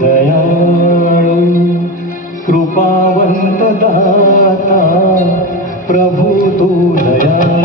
दयाळु कृपावंत दाता प्रभु तू दया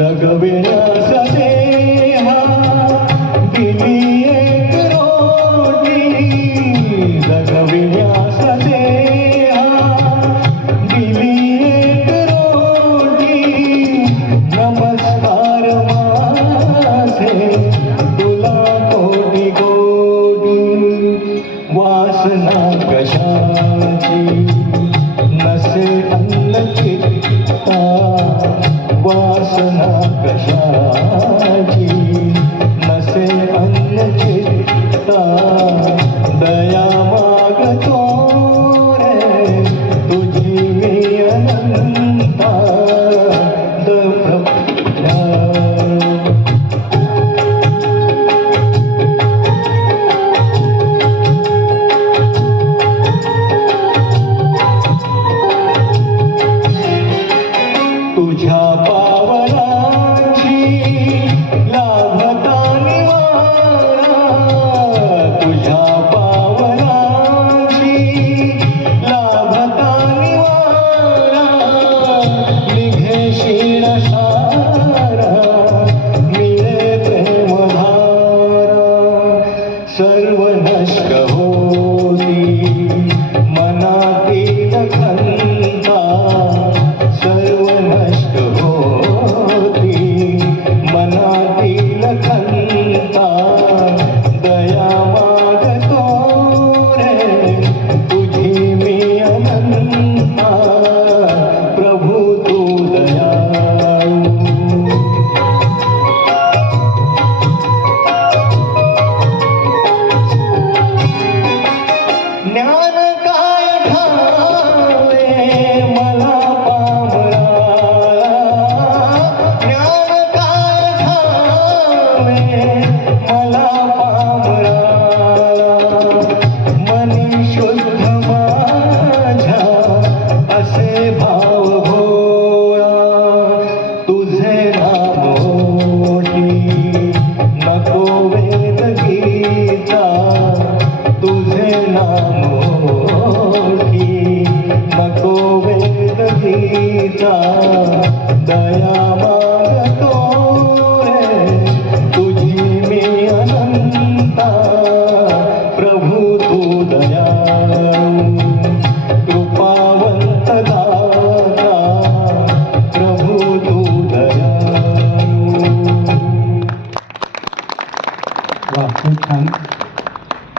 ಜಗವಿನ तुझ्या मको वेद गीता दया मांगतो रे तुझी में अनंता, प्रभु तू दया कृपावंत दाता, प्रभु तू दया वाह